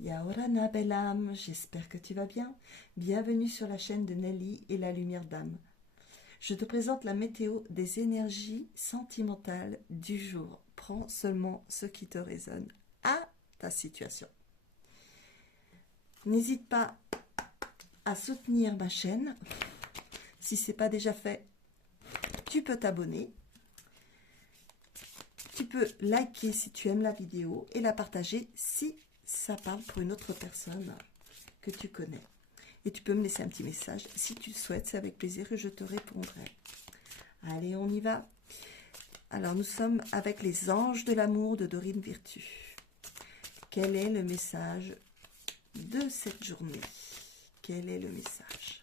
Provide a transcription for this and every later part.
Yaorana belle âme, j'espère que tu vas bien. Bienvenue sur la chaîne de Nelly et la lumière d'âme. Je te présente la météo des énergies sentimentales du jour. Prends seulement ce qui te résonne à ta situation. N'hésite pas à soutenir ma chaîne. Si ce n'est pas déjà fait, tu peux t'abonner. Tu peux liker si tu aimes la vidéo et la partager si ça parle pour une autre personne que tu connais. Et tu peux me laisser un petit message si tu le souhaites, c'est avec plaisir que je te répondrai. Allez, on y va. Alors, nous sommes avec les anges de l'amour de Dorine Virtue. Quel est le message de cette journée? Quel est le message?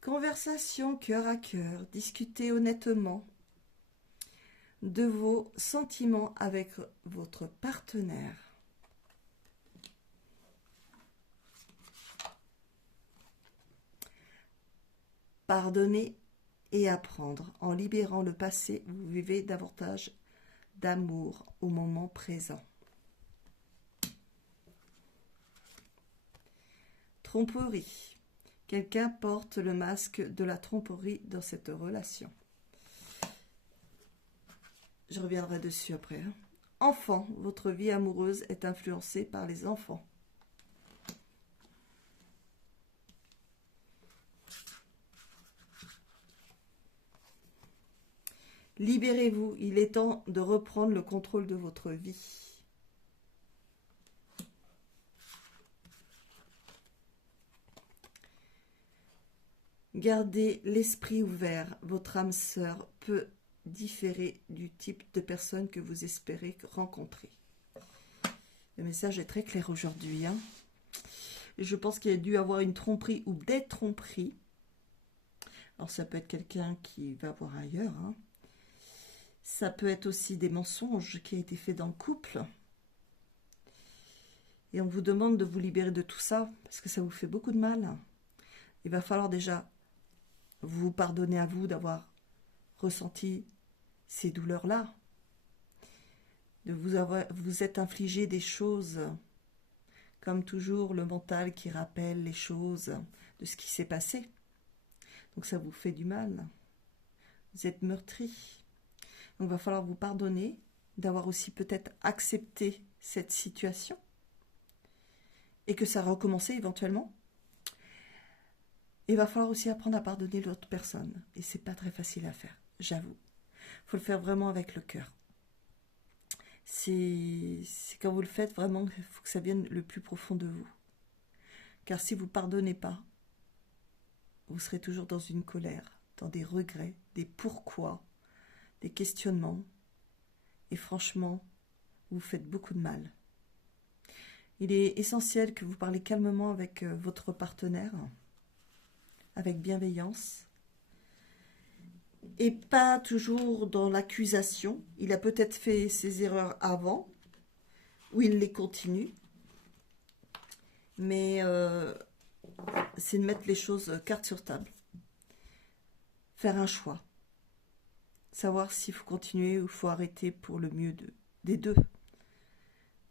Conversation cœur à cœur, discutez honnêtement de vos sentiments avec votre partenaire. Pardonnez et apprendre. En libérant le passé, vous vivez davantage d'amour au moment présent. Tromperie. Quelqu'un porte le masque de la tromperie dans cette relation. Je reviendrai dessus après. Enfant, votre vie amoureuse est influencée par les enfants. Libérez-vous, il est temps de reprendre le contrôle de votre vie. Gardez l'esprit ouvert, votre âme sœur peut différer du type de personne que vous espérez rencontrer. Le message est très clair aujourd'hui. Je pense qu'il y a dû avoir une tromperie ou des tromperies. Alors ça peut être quelqu'un qui va voir ailleurs. Ça peut être aussi des mensonges qui ont été faits dans le couple. Et on vous demande de vous libérer de tout ça parce que ça vous fait beaucoup de mal. Il va falloir déjà vous pardonner à vous d'avoir ressenti ces douleurs-là. De vous êtes infligé des choses, comme toujours le mental qui rappelle les choses de ce qui s'est passé. Donc ça vous fait du mal. Vous êtes meurtri. Donc il va falloir vous pardonner d'avoir aussi peut-être accepté cette situation et que ça a recommencé éventuellement. Il va falloir aussi apprendre à pardonner l'autre personne. Et c'est pas très facile à faire, j'avoue. Il faut le faire vraiment avec le cœur. C'est quand vous le faites vraiment, il faut que ça vienne le plus profond de vous. Car si vous ne pardonnez pas, vous serez toujours dans une colère, dans des regrets, des pourquoi, des questionnements. Et franchement, vous faites beaucoup de mal. Il est essentiel que vous parlez calmement avec votre partenaire, avec bienveillance, et pas toujours dans l'accusation. Il a peut-être fait ses erreurs avant, ou il les continue, mais c'est de mettre les choses carte sur table. Faire un choix. Savoir s'il faut continuer ou il faut arrêter pour le mieux des deux.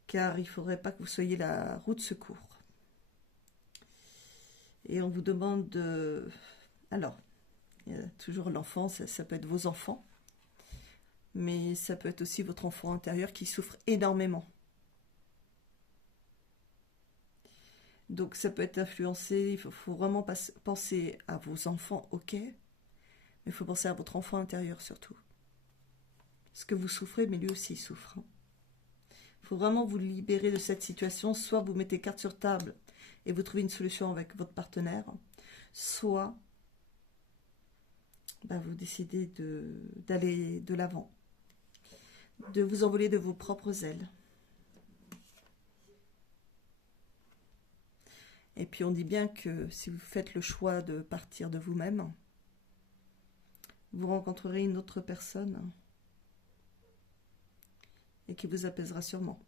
Car il ne faudrait pas que vous soyez la roue de secours. Et on vous demande de... Alors, il y a toujours l'enfant, ça peut être vos enfants, mais ça peut être aussi votre enfant intérieur qui souffre énormément. Donc ça peut être influencé, il faut vraiment penser à vos enfants, ok, mais il faut penser à votre enfant intérieur surtout. Parce que vous souffrez, mais lui aussi il souffre. Il faut vraiment vous libérer de cette situation, soit vous mettez carte sur table et vous trouvez une solution avec votre partenaire, soit vous décidez d'aller de l'avant, de vous envoler de vos propres ailes. Et puis on dit bien que si vous faites le choix de partir de vous-même, vous rencontrerez une autre personne et qui vous apaisera sûrement.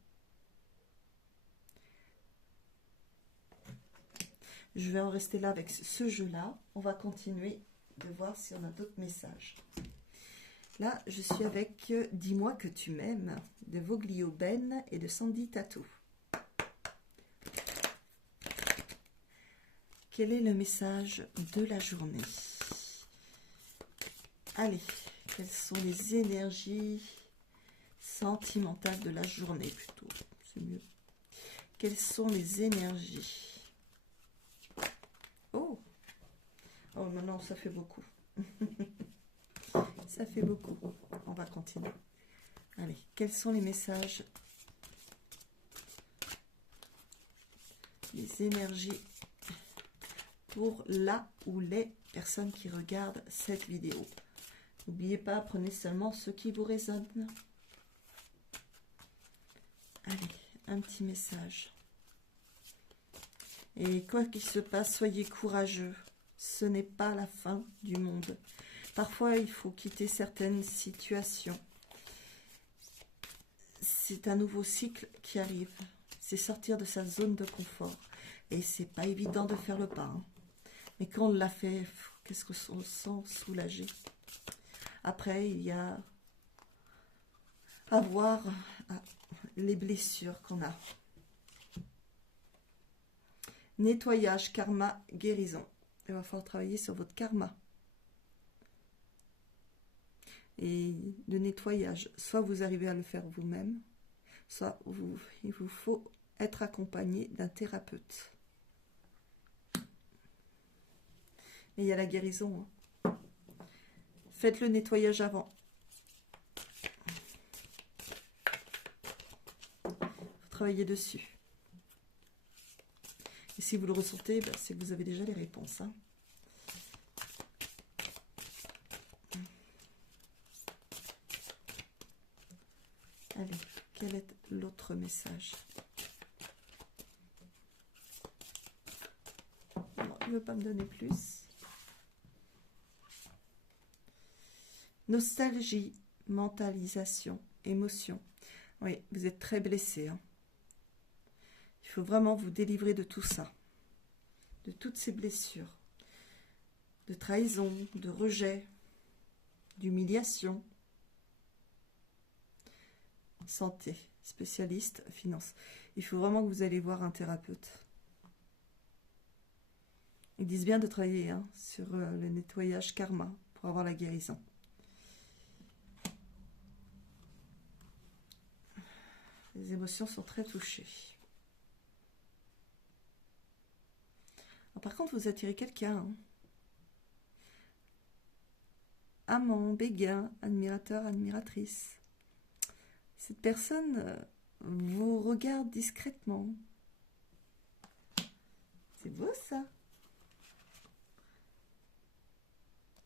Je vais en rester là avec ce jeu-là. On va continuer de voir si on a d'autres messages. Là, je suis avec Dis-moi que tu m'aimes de Voglio Ben et de Sandy Tattoo. Quel est le message de la journée? Allez, quelles sont les énergies sentimentales de la journée plutôt? C'est mieux. Quelles sont les énergies? Oh! Oh, non, ça fait beaucoup. Ça fait beaucoup. On va continuer. Allez, quels sont les messages? Les énergies pour la ou les personnes qui regardent cette vidéo. N'oubliez pas, prenez seulement ce qui vous résonne. Allez, un petit message. Et quoi qu'il se passe, soyez courageux. Ce n'est pas la fin du monde. Parfois, il faut quitter certaines situations. C'est un nouveau cycle qui arrive. C'est sortir de sa zone de confort. Et c'est pas évident de faire le pas. Hein. Mais quand on l'a fait, qu'est-ce qu'on se sent soulagé. Après, il y a à voir les blessures qu'on a. Nettoyage, karma, guérison. Il va falloir travailler sur votre karma. Et le nettoyage, soit vous arrivez à le faire vous-même, soit il vous faut être accompagné d'un thérapeute. Et il y a la guérison. Hein. Faites le nettoyage avant. Vous travaillez dessus. Et si vous le ressentez, ben, c'est que vous avez déjà les réponses. Hein. Allez, quel est l'autre message? Non, il ne veut pas me donner plus. Nostalgie, mentalisation, émotion. Oui, vous êtes très blessé. Hein. Il faut vraiment vous délivrer de tout ça. De toutes ces blessures. De trahison, de rejet, d'humiliation. Santé, spécialiste, finance. Il faut vraiment que vous allez voir un thérapeute. Ils disent bien de travailler hein, sur le nettoyage karma pour avoir la guérison. Les émotions sont très touchées. Alors, par contre, vous attirez quelqu'un. Hein. Amant, béguin, admirateur, admiratrice. Cette personne vous regarde discrètement. C'est beau ça.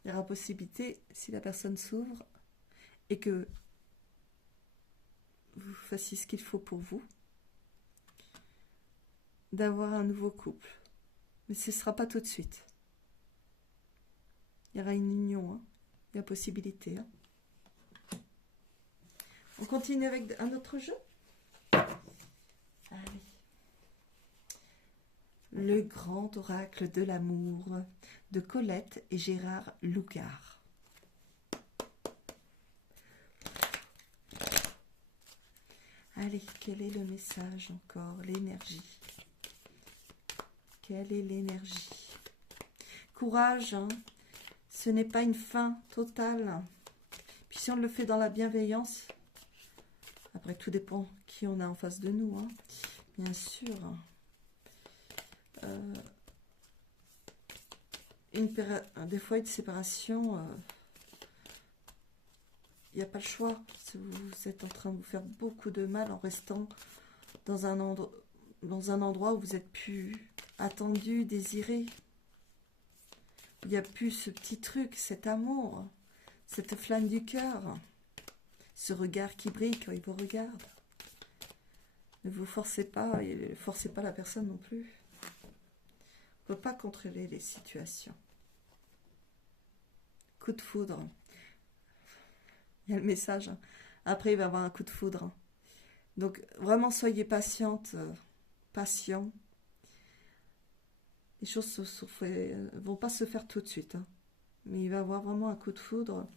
Il y aura possibilité, si la personne s'ouvre et que vous fassiez ce qu'il faut pour vous, d'avoir un nouveau couple. Mais ce ne sera pas tout de suite. Il y aura une union. Hein. Il y a possibilité. Hein. On continue avec un autre jeu. Allez. Le grand oracle de l'amour de Colette et Gérard Lougard. Allez, quel est le message encore? L'énergie. Quelle est l'énergie? Courage, hein, ce n'est pas une fin totale. Puis si on le fait dans la bienveillance, après tout dépend qui on a en face de nous, hein, bien sûr. Des fois, une séparation, il n'y a pas le choix. Vous êtes en train de vous faire beaucoup de mal en restant dans un endroit où vous êtes plus attendu, désiré. Il n'y a plus ce petit truc, cet amour, cette flamme du cœur, ce regard qui brille quand il vous regarde. Ne vous forcez pas et ne forcez pas la personne non plus. On ne peut pas contrôler les situations. Coup de foudre. Il y a le message. Hein. Après, il va y avoir un coup de foudre. Hein. Donc, vraiment, soyez patiente, patient. Les choses ne vont pas se faire tout de suite. Hein. Mais il va y avoir vraiment un coup de foudre.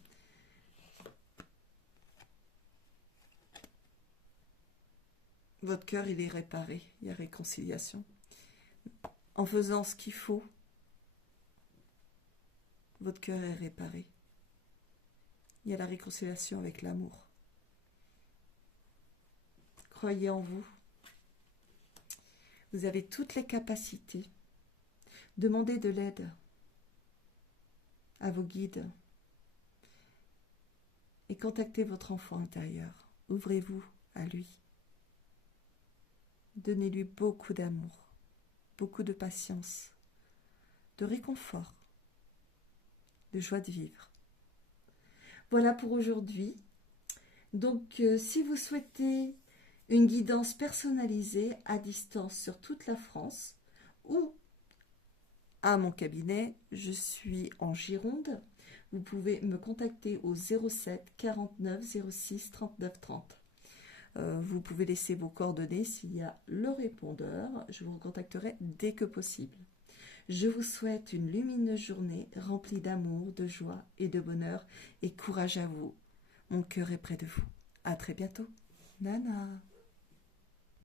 Votre cœur, il est réparé. Il y a réconciliation. En faisant ce qu'il faut, votre cœur est réparé. Il y a la réconciliation avec l'amour. Croyez en vous. Vous avez toutes les capacités. Demandez de l'aide à vos guides et contactez votre enfant intérieur. Ouvrez-vous à lui. Donnez-lui beaucoup d'amour, beaucoup de patience, de réconfort, de joie de vivre. Voilà pour aujourd'hui. Donc, si vous souhaitez une guidance personnalisée à distance sur toute la France ou à mon cabinet, je suis en Gironde. Vous pouvez me contacter au 07 49 06 39 30. Vous pouvez laisser vos coordonnées s'il y a le répondeur. Je vous contacterai dès que possible. Je vous souhaite une lumineuse journée remplie d'amour, de joie et de bonheur. Et courage à vous. Mon cœur est près de vous. À très bientôt. Nana.